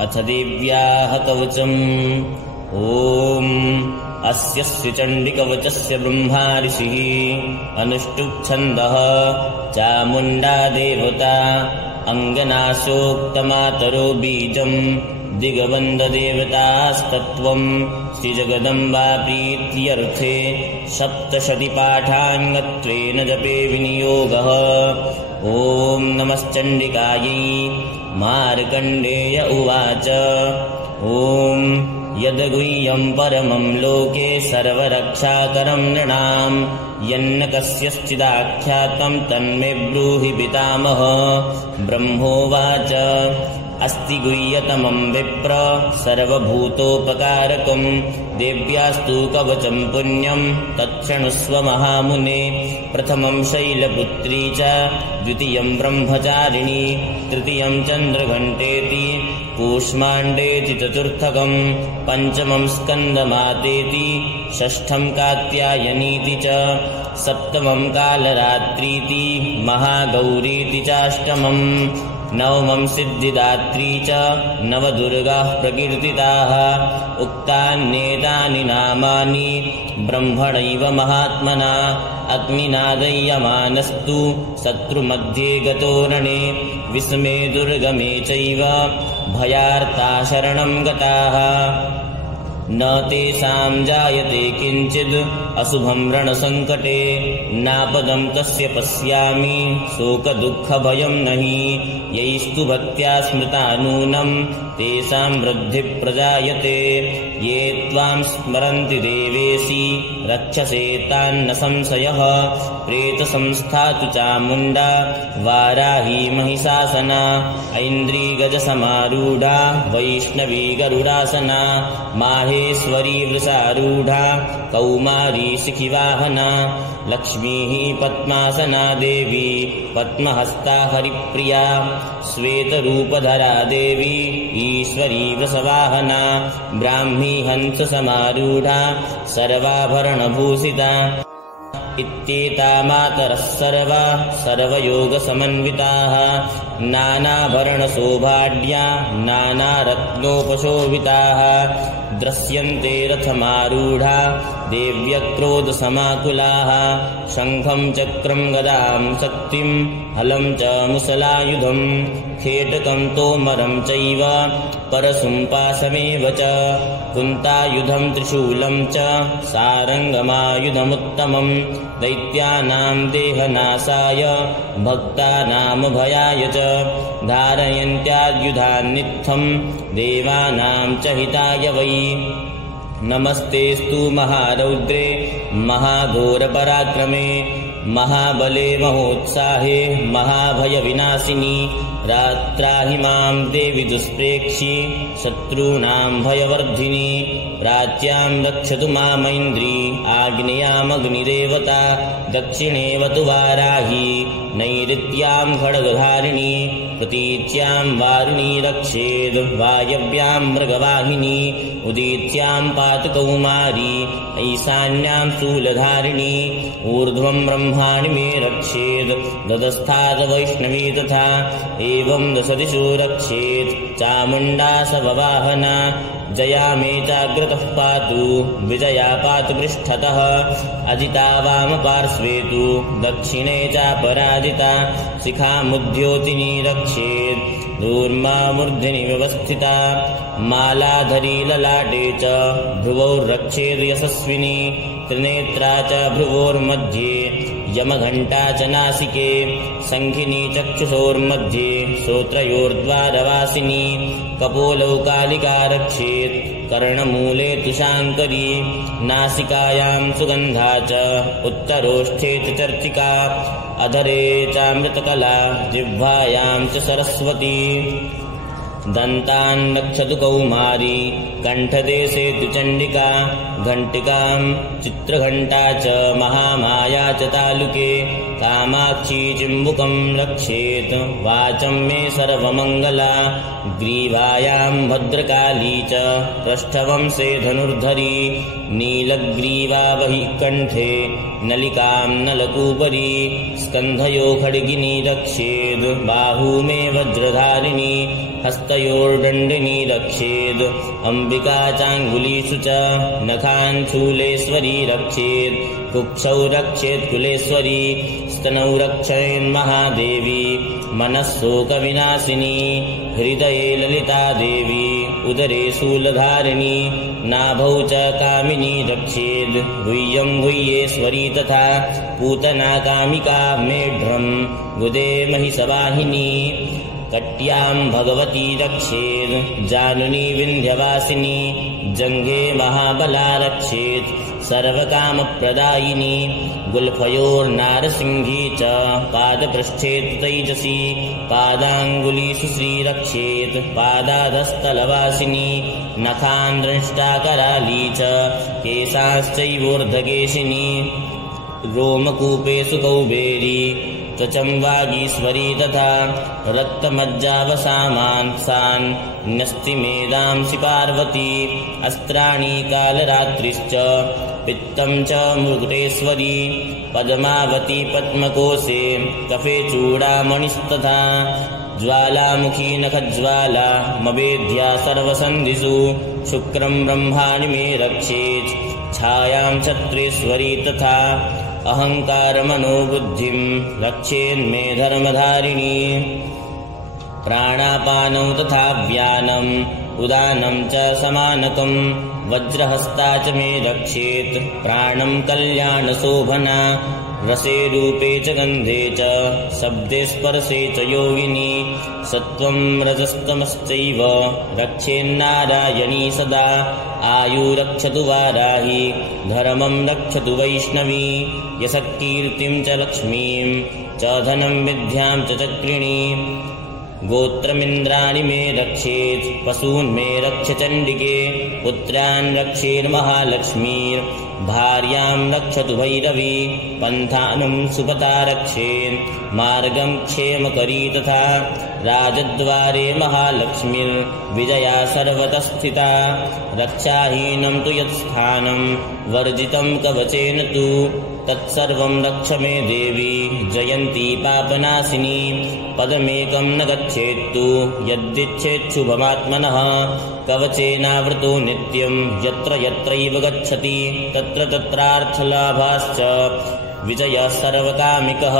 अथ देव्याः कवचम्। ॐ अस्य श्रीचण्डिकवचस्य ब्रह्मा ऋषिः अनुष्टुप्छन्दः चामुण्डा देवता अङ्गनाशोक्तमातरो बीजम् दिगबन्धदेवतास्तत्त्वम् श्रीजगदम्बा प्रीत्यर्थे सप्तशतिपाठाङ्गत्वेन जपे विनियोगः। ॐ नमश्चण्डिकायै। मार्कण्डेय उवाच। ॐ यद्गुह्यं परमं लोके सर्वरक्षाकरं नृणां यन्न कस्यचिदाख्यातं तन्मे ब्रूहि पितामह। ब्रह्मोवाच। अस्ति गुह्यतमं विप्र सर्वभूतोपकारकं देव्यास्तु कवचं पुण्यं तच्छृणुष्व महामुने। प्रथमं शैलपुत्री च द्वितीयं ब्रह्मचारिणी तृतीयं चन्द्रघण्टेति कूष्माण्डेति चतुर्थकं पञ्चमं स्कन्दमातेति षष्ठं कात्यायनीति च सप्तमं कालरात्रीति महागौरीति चाष्टमम् नवमं सिद्धिदात्री च नवदुर्गाः प्रकीर्तिताः। उक्तान्येतानि नामानि ब्रह्मणैव महात्मना अग्निना दह्यमानस्तु शत्रुमध्ये गतो रणे विस्मे दुर्गमे चैव भयार्ता शरणं गताः। न तेषां जायते किञ्चिद् अशुभं रणसङ्कटे नापदं तस्य पश्यामि शोकदुःखभयं नहि। यैस्तु भक्त्या स्मृता नूनं तेषां वृद्धिः प्रजायते। ये त्वां स्मरन्ति देवेशि रक्षसे तान्न संशयः। प्रेतसंस्था तु चामुण्डा वाराही महिषासना ऐन्द्रीगजसमारूढा वैष्णवी गरुडासना माहेश्वरी वृषारूढा कौमारी शिखिवाहना लक्ष्मीः पद्मासना देवी पद्महस्ता हरिप्रिया श्वेतरूपधरा देवी ईश्वरी वृषवाहना ब्राह्मी हंससमारूढा सर्वाभरणभूषिता। इत्येता मातरः सर्वा सर्वयोगसमन्विताः नानाभरणशोभाढ्या नानारत्नोपशोभिताः। दृश्यन्ते रथमारूढा देव्यक्रोधसमाकुलाः शङ्खं चक्रं गदां शक्तिं हलं च मुसलायुधं खेटकं तोमरं चैव परशुं पाशमेव च कुन्तायुधं त्रिशूलं च सारङ्गमायुधमुत्तमं दैत्यानां देहनाशाय भक्तानामभयाय च धारयन्त्याद्युधान्नित्थं देवानां च हिताय वै। नमस्तेस्तु महारौद्रे महाघोरपराक्रमे महाबले महोत्साहे महाभयविनाशिनी रात्राहि मां देवि दुष्प्रेक्षि शत्रूणां भयवर्धिनी। प्राच्यां रक्षतु मामैन्द्री आग्नेयामग्निदेवता दक्षिणेवतु वाराही नैऋत्यां खड्गधारिणी प्रतीच्यां वारुणी रक्षेद् वायव्यां मृगवाहिनी उदीच्यां पातु कौमारी ईशान्यां शूलधारिणी ऊर्ध्वं ब्रह्माणि मे रक्षेद् ददस्थाद् वैष्णवी तथा एवं दशदिशो रक्षेत् चामुण्डा सववाहना। जया मे चाग्रतः पातु विजया पातु पृष्ठतः अजिता वामपार्श्वे तु दक्षिणे चापराजिता शिखामुद्योतिनी रक्षेत् दूर्मामूर्ध्नि व्यवस्थिता मालाधरी ललाटे च भ्रुवोर्रक्षेद् यशस्विनी त्रिनेत्रा च भ्रुवोर्मध्ये यमघण्टा च नासिके शङ्खिनी चक्षुषोर्मध्ये श्रोत्रयोर्द्वारवासिनी कपोलौ कालिका रक्षेत् कर्णमूले तु शाङ्करी नासिकायां सुगन्धा च उत्तरोष्ठे च चर्चिका अधरे चामृतकला जिह्वायां च सरस्वती दन्तान् रक्षतु कौमारी कण्ठदेशे तु चण्डिका घण्टिकां चित्रघण्टा च महामाया च तालुके कामाक्षी चिम्बुकं रक्षेत् वाचं मे सर्वमङ्गला ग्रीवायां भद्रकाली च पृष्ठवंशे धनुर्धरी नीलग्रीवा वहि कण्ठे नलिकां नलकूपरी स्कन्धयो खड्गिनी रक्षेद् बाहू मे वज्रधारिणी हस्तयोर्दण्डिनी रक्षेद् अम्बिका चाङ्गुलीषु च नखान् शूलेश्वरी रक्षेत् कुक्षौ रक्षेत् कुलेश्वरी स्तनौ रक्षेन्महादेवी मनः शोकविनाशिनी हृदये ललिता देवी उदरे शूलधारिणी नाभौ च कामिनी रक्षेद् गुह्यं गुह्येश्वरी तथा पूतना कामिका मेढ्रं गुदे महिषवाहिनी कट्यां भगवती रक्षेत् जानुनी विन्ध्यवासिनी जङ्घे महाबला रक्षेत् सर्वकामप्रदायिनी गुल्फयोर्नारसिंही च पादपृष्ठे तैजसी पादाङ्गुलीषु श्रीरक्षेत् पादाधस्तलवासिनी नखान् दंष्टाकराली च केशाश्चैवोर्ध्वकेशिनी रोमकूपेषु कौबेरी त्वचं वागीश्वरी तथा रक्तमज्जावसामांसान् न्यस्तिमेदांसि पार्वती अस्त्राणि कालरात्रिश्च पित्तं च मृगेश्वरी पद्मावती पद्मकोशे कफे चूडामणिस्तथा ज्वालामुखी नखज्वाला मवेद्या सर्वसन्धिषु शुक्रं ब्रह्माणि मे रक्षेत् छायां छत्रेश्वरी तथा अहङ्कारमनोबुद्धिं रक्षेन्मे धर्मधारिणी प्राणापानौ तथा व्यानम् उदानं च समानकं वज्रहस्ता च मे रक्षेत् प्राणं कल्याणशोभना रसे रूपे च गन्धे च शब्दे स्पर्शे च योगिनी सत्त्वं रजस्तमश्चैव रक्षेन्नारायणी सदा आयु रक्षतु वाराही धर्मं रक्षतु वैष्णवी यशकीर्तिं च लक्ष्मीं च धनं विद्यां च चक्रिणी गोत्रमिन्द्राणि मे रक्षेत् पशून् मे रक्ष चण्डिके पुत्रान् रक्षेन्महालक्ष्मीर् भार्यां रक्षतु भैरवी पन्थानं सुपता रक्षेन् मार्गं क्षेमकरी तथा राजद्वारे महालक्ष्मीर्विजया सर्वतः स्थिता रक्षाहीनं तु यत्स्थानं वर्जितं कवचेन तु तत्सर्वं रक्ष मे देवी जयन्ती पापनाशिनी पदमेकं न गच्छेत्तु यद्दिच्छेच्छुभमात्मनः कवचेनावृतो नित्यं यत्र यत्रैव गच्छति तत्र तत्रार्थलाभाश्च विजयः सर्वकामिकः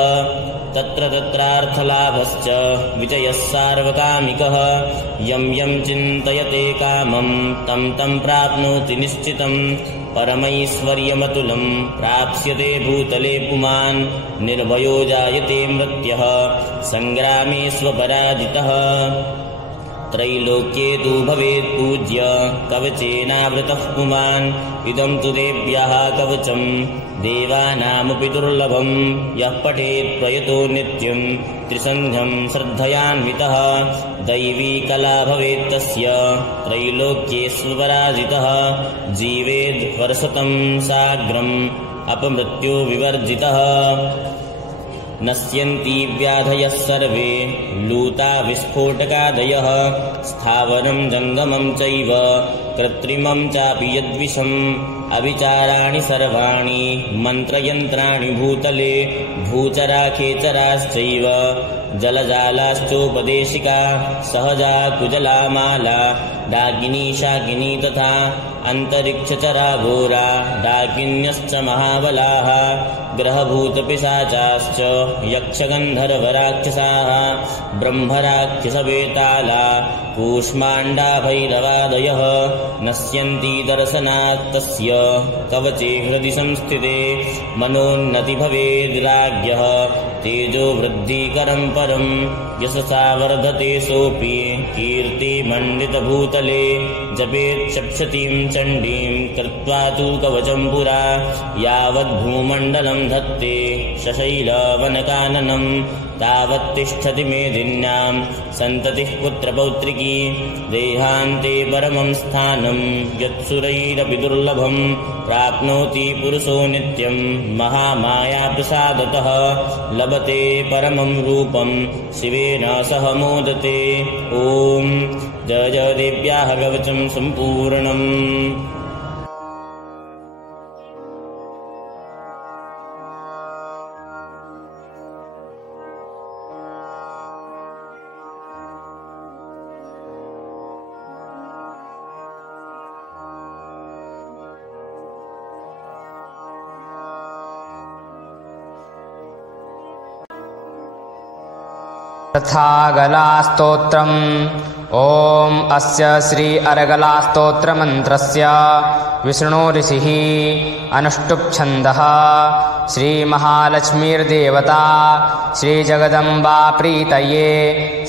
तत्र तत्रार्थलाभश्च विजयः सार्वकामिकः यं यं चिन्तयते कामं तं तं प्राप्नोति निश्चितं परमैश्वर्यमतुलं प्राप्स्यते भूतले पुमान् निर्भयो जायते मृत्यः सङ्ग्रामे स्वपराजितः त्रैलोक्ये तु भवेत् पूज्य कवचेनावृतः पुमान् इदं तु देव्याः कवचं देवानामपि दुर्लभं यः पठेत् प्रयतो नित्यं त्रिसन्ध्यं श्रद्धयान्वितः दैवी कला भवेत् तस्य त्रैलोक्ये स्वपराजितः जीवेद् वर्षतं साग्रम् अपमृत्यो विवर्जितः नश्यन्ति व्याधयः सर्वे लूता विस्फोटकादयः स्थावरं जङ्गमं चैव कृत्रिमं चापि यद्विषम् अविचाराणि सर्वाणि मन्त्रयन्त्राणि भूतले भूचरा खेचराश्चैव जलजालाश्चोपदेशिका सहजा कुजला माला डाकिनी शाकिनी तथा अन्तरिक्षचरा घोरा डाकिन्यश्च महाबलाः ग्रहभूतपिशाचाश्च यक्षगन्धर्वराक्षसाः ब्रह्मराक्षसवेताला कूष्माण्डा भैरवादयः नश्यन्ति दर्शनात् तस्य कवचे हृदि संस्थिते मनोन्नति भवेद्राज्ञः तेजो वृद्धिकरं परं यशसा वर्धते सोऽपि कीर्तिमण्डितभूतले जपेत् सप्तशतीं चण्डीं कृत्वा तु कवचं पुरा यावद्भूमण्डलं धत्ते सशैलवनकाननं तावत्तिष्ठति मेदिन्यां सन्ततिः पुत्रपौत्रिकी देहान्ते परमं स्थानं यत्सुरैरपि दुर्लभं प्राप्नोति पुरुषो नित्यं महामायाप्रसादतः लभते परमं रूपं शिवेन सह मोदते। ॐ जय जय देव्याः कवचं सम्पूर्णम्। तथागलास्तोत्रम्। ॐ अस्य श्री अर्गलास्तोत्रमन्त्रस्य विष्णुऋषिः अनुष्टुप्छन्दः श्रीमहालक्ष्मीर्देवता श्रीजगदम्बा प्रीतये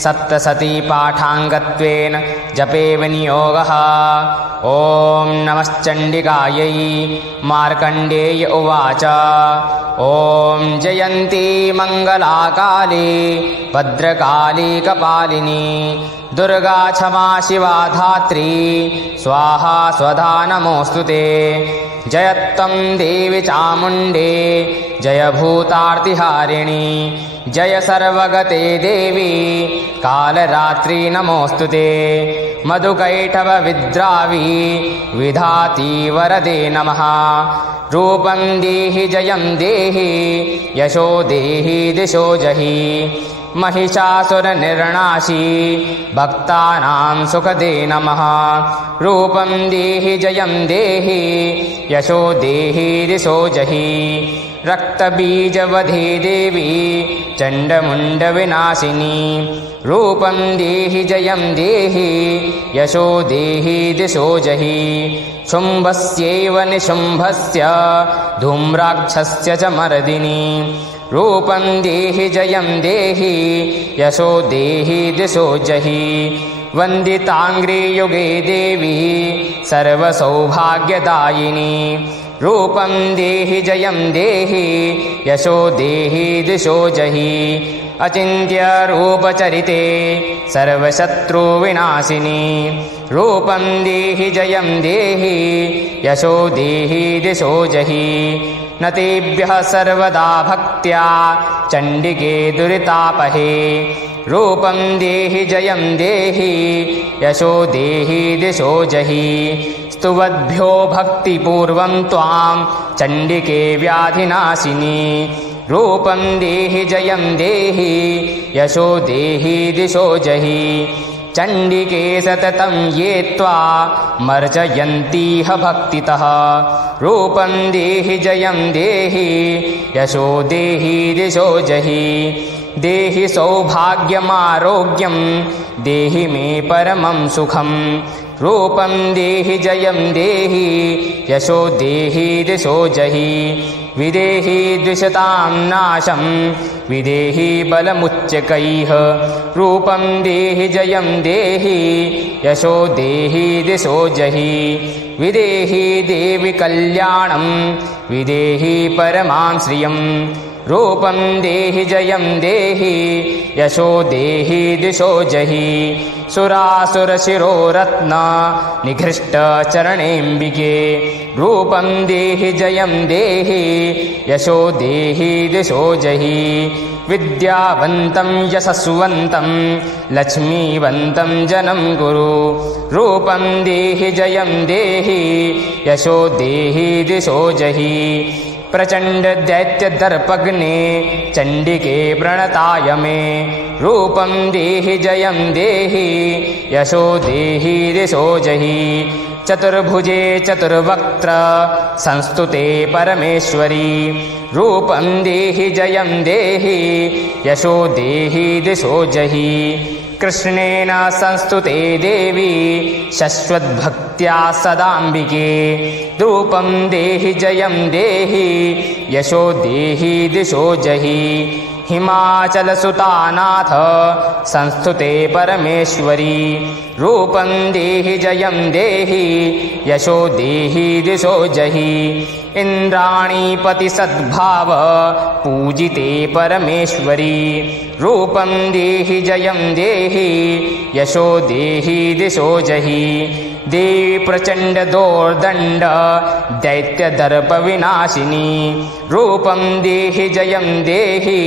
सप्तशती पाठाङ्गत्वेन जपे विनियोगः। ॐ नमश्चण्डिकायै। मार्कण्डेय उवाच ॐ जयन्ती मङ्गलाकाली भद्रकाली कपालिनी दुर्गा क्षमा शिवा धात्री स्वाहा स्वधा नमोऽस्तुते। जयत्वं देवी चामुण्डे जय भूतार्तिहारिणी जय सर्वगते देवी कालरात्रि नमोऽस्तुते। मधुकैटभविद्रावी विधाती वरदे नमः। रूपं देहि जयं देहि यशो देहि दिशो जहि महिषासुरनिर्नाशी भक्तानां सुखदे नमः। रूपं देहि जयं देहि यशो देहि दिशो जहि रक्तबीजवधे देवी चण्डमुण्डविनाशिनी। रूपं देहि जयं देहि यशो देहि दिशो जहि शुम्भस्यैव निशुम्भस्य धूम्राक्षस्य च मर्दिनी। रूपं देहि जयं देहि यशो देहि दिशो जहि वन्दिताङ्घ्रियुगे देवी सर्वसौभाग्यदायिनी। रूपं देहि जयं देहि यशो देहि दिशो जहि अचिन्त्यरूपचरिते सर्वशत्रुविनाशिनी। रूपं देहि जयं देहि यशो देहि दिशो जहि न तेभ्यः सर्वदा भक्त्या चण्डिके दुरितापहे। रूपं देहि जयं देहि यशो देहि दिशो जहि स्तुवद्भ्यो भक्तिपूर्वं त्वां चण्डिके व्याधिनाशिनी। रूपं देहि जयं देहि यशो देहि दिशो जहि चण्डिके सततं ये त्वा मर्जयन्तीह भक्तितः। रूपं देहि जयं देहि यशो देहि दिशो जहि देहि सौभाग्यमारोग्यं देहि मे परमं सुखं। रूपं देहि जयं देहि यशो देहि दिशो जहि विदेहि द्विषतां नाशं विदेहि बलमुच्चकैः। रूपं देहि जयं देहि यशो देहि दिशो जहि विदेहि देवि कल्याणं विदेहि परमां श्रियं। रूपं देहि जयं देहि यशो देहि दिशो जहि सुरासुरशिरोरत्न निघृष्टचरणेऽम्बिके। रूपं देहि जयं देहि यशो देहि दिशो जहि विद्यावन्तं यशस्वन्तं लक्ष्मीवन्तं जनं कुरु। रूपं देहि जयं देहि यशो देहि दिशो जहि प्रचण्ड दैत्यदर्पग्ने चण्डिके प्रणताय मे। रूपं देहि जयं देहि यशो देहि दिशो जहि चतुर्भुजे चतुर्वक्त्र संस्तुते परमेश्वरी। रूपं देहि जयं देहि यशो देहि दिशो जहि कृष्णेन संस्तुते देवी शश्वद्भक्त्या सदाम्बिके। रूपं देहि जयं देहि यशो देहि दिशो जहि हिमाचलसुतानाथ संस्तुते परमेश्वरी। रूपं देहि जयं देहि यशो देहि दिशो जहि इन्द्राणीपति सद्भाव पूजिते परमेश्वरी रूपं देहि जयं देहि यशो देहि दिशो जहि देवी प्रचण्ड दोर्दण्ड दैत्यदर्प विनाशिनी रूपं देहि जयं देहि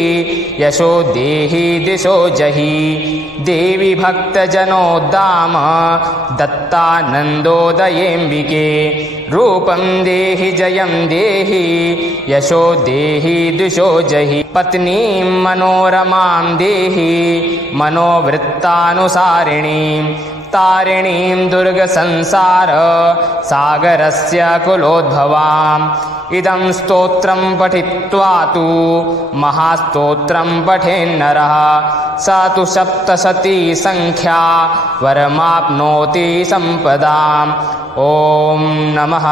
यशो देहि दिशो जहि देवी भक्तजनोद्दाम दत्तानन्दोदयेऽम्बिके रूपं देहि जयं देहि यशो देहि दिशो जहि पत्नीं मनोरमां देहि मनोवृत्तानुसारिणीं तारिणीं दुर्गसंसार सागरस्य कुलोद्भवाम् इदं स्तोत्रं पठित्वा तु महास्तोत्रं पठेन्नरः स तु सप्तशती संख्या वरमाप्नोति सम्पदाम् ॐ नमः।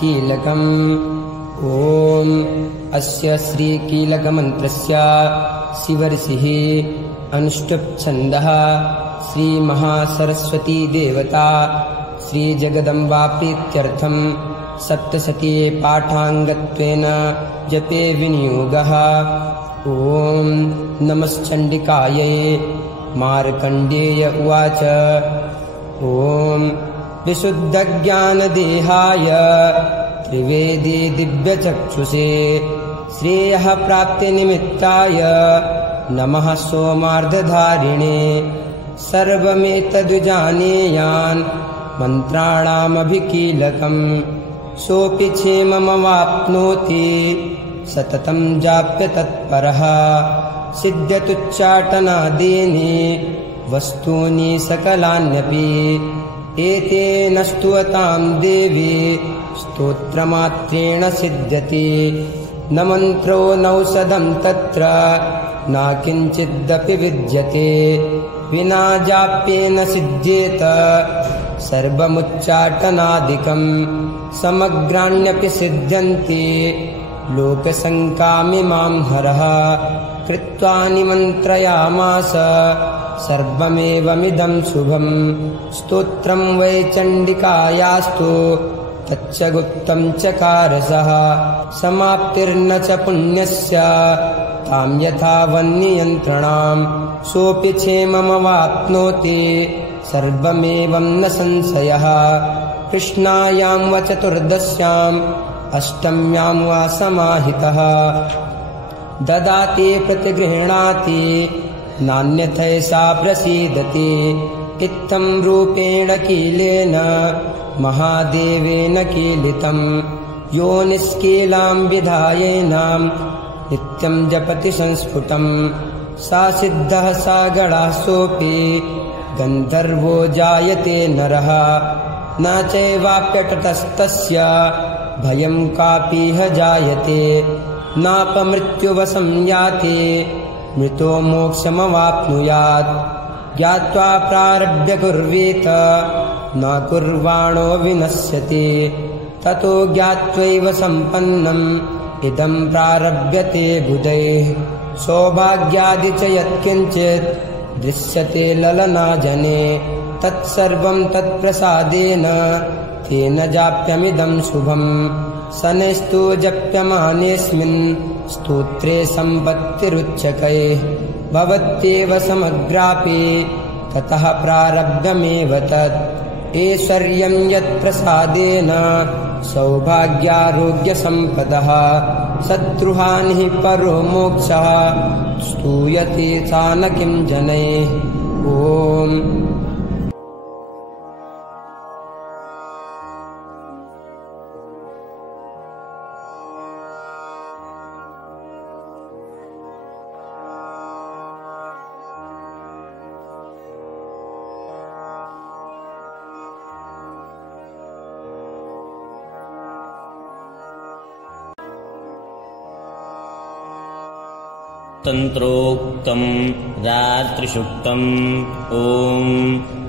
कीलकम् ॐ अस्य श्रीकीलकमन्त्रस्य शिवर्षिः अनुष्टुप् छन्दः श्रीमहासरस्वती देवता श्रीजगदम्बा प्रीत्यर्थं सप्तशती पाठाङ्गत्वेन जपे विनियोगः। ॐ नमश्चण्डिकायै। मार्कण्डेय उवाच ॐ विशुद्धज्ञानदेहाय त्रिवेदी दिव्यचक्षुषे श्रेयः प्राप्तिनिमित्ताय नमः सोमार्धधारिणे सर्वमेतद्जानेयान् मन्त्राणामभिकीलकम् सोऽपि क्षेममवाप्नोति सततं जाप्य तत्परः सिद्ध्यतुच्चाटनादीनि वस्तूनि सकलान्यपि एतेन स्तुवतां देवी स्तोत्रमात्रेण सिद्ध्यति न मन्त्रो नौषधं तत्र न किञ्चिदपि विद्यते विना जाप्येन सिद्ध्येत सर्वमुच्चाटनादिकम् समग्राण्यपि सिद्ध्यन्ति लोकसङ्कामिमां हरः कृत्वा निमन्त्रयामास सर्वमेवमिदं शुभम् स्तोत्रं वै चण्डिकायास्तु तच्च गुप्तं चकारसः समाप्तिर्न च पुण्यस्य तां यथा वन्नियन्त्रणां सोऽपि क्षेममवाप्नोति सर्वमेवं न संशयः। कृष्णायां वा चतुर्दश्याम् अष्टम्यां वा समाहितः ददाति प्रतिगृह्णाति नान्यथैषा प्रसीदति इत्थं रूपेण कीलेन महादेवेन कीलितं यो निष्कीलां विधायेनां नित्यं जपति संस्फुटम् सा सिद्धः सा गणः सोऽपि गन्धर्वो जायते नरः न चैवाप्यततस्तस्य भयं कापीह जायते नापमृत्युवशं याति मृतो मोक्षमवाप्नुयात् ज्ञात्वा प्रारभ्य कुर्वीत न कुर्वाणो विनश्यति ततो ज्ञात्वैव सम्पन्नम् इदं प्रारभ्यते बुधैः सौभाग्यादि च यत्किञ्चित् दृश्यते ललनाजने तत्सर्वं तत्प्रसादेन तेन जाप्यमिदं शुभम् शनैस्तु जप्यमानेऽस्मिन् स्तोत्रे सम्पत्तिरुच्यकैः भवत्येव समग्रापि ततः प्रारब्धमेव तत् ऐश्वर्यं यत्प्रसादेन सौभाग्यारोग्यसम्पदः शत्रुहानिः परो मोक्षः स्तूयते सा न किं जनैः। ॐ तन्त्रोक्तं रात्रिषुक्तम् ॐ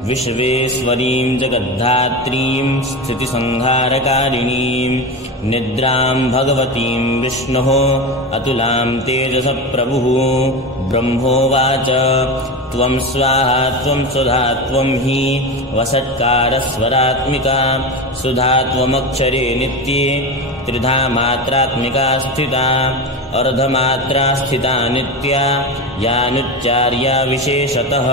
विश्वेश्वरीं जगद्धात्रीं स्थितिसंहारकारिणीं निद्रां भगवतीं विष्णोः अतुलां तेजसप्रभुः ब्रह्मोवाच त्वं स्वाहा त्वं सुधा त्वं हि वषट्कारस्वरात्मिका सुधा त्वमक्षरे नित्ये त्रिधा मात्रात्मिका स्थिता अर्धमात्रा स्थिता नित्या यानुच्चार्या विशेषतः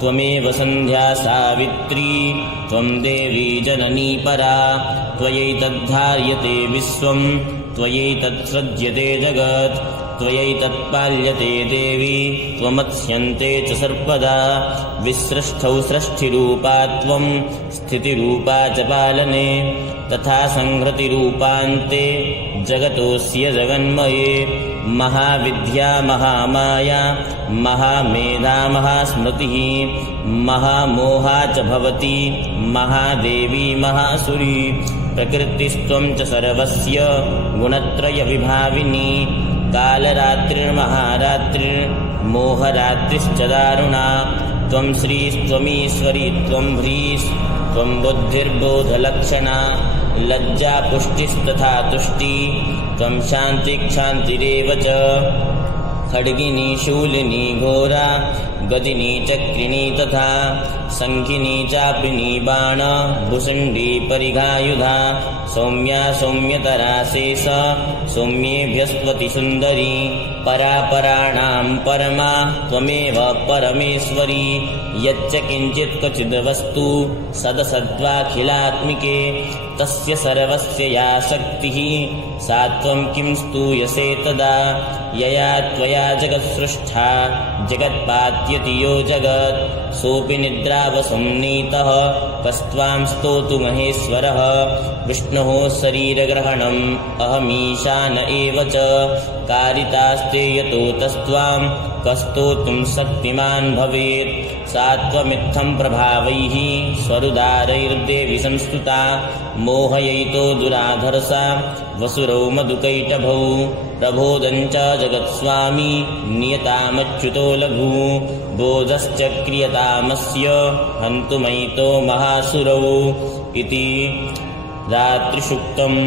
त्वमेव सन्ध्या सावित्री त्वं देवी जननी परा त्वयैतद्धार्यते विश्वं त्वयैतत्सृज्यते जगत् त्वयैतत्पाल्यते देवी त्वमत्स्यन्ते च सर्वदा विसृष्टौ सृष्टिरूपा त्वं स्थितिरूपा च पालने तथा संहृतिरूपान्ते जगतोऽस्य जगन्मये महाविद्या महामाया महामेधा महास्मृतिः महामोहा च भवति महादेवी महासुरी प्रकृतिस्त्वं च सर्वस्य गुणत्रयविभाविनी कालरात्रिर्महारात्रिर्मोहरात्रिश्च दारुणा त्वं श्रीस्त्वमीश्वरी त्वं ह्रीस्त्वं बुद्धिर्बोधलक्षणा लज्जा पुष्टिस्तथा तुष्टि त्वं शान्तिक्षान्तिरेव च खड्गिनी शूलिनी घोरा गदिनी चक्रिणी तथा संखिनी चापिनी बाण भुसुण्डी परिघायुधा सौम्या सौम्यतरा शेष सौम्येभ्यस्त्वति सुन्दरी परापराणां परमा त्वमेव परमेश्वरी यच्च किञ्चित् क्वचिद् वस्तु सदसद्वाखिलात्मिके तस्य सर्वस्य या शक्तिः सा त्वं किं स्तूयसे तदा यया त्वया जगत्सृष्टा जगत्पात्यति यो जगत् सोऽपि निद्रावसंनीतः कस्त्वां स्तोतु महेश्वरः विष्णोः शरीरग्रहणम् अहमीशान एव च कारितास्ते यतो तस्त्वां कस्तोतुं शक्तिमान् भवेत् सा त्वमित्थं प्रभावैः स्वरुदारैर्देवि संस्तुता मोहयितो दुराधर्षा वसुरौ मधुकैटभौ प्रबोधञ्च जगत्स्वामी नियतामच्युतो लघु बोधश्च क्रियतामस्य हन्तुमयितो महासुरौ इति रात्रिषुक्तम्।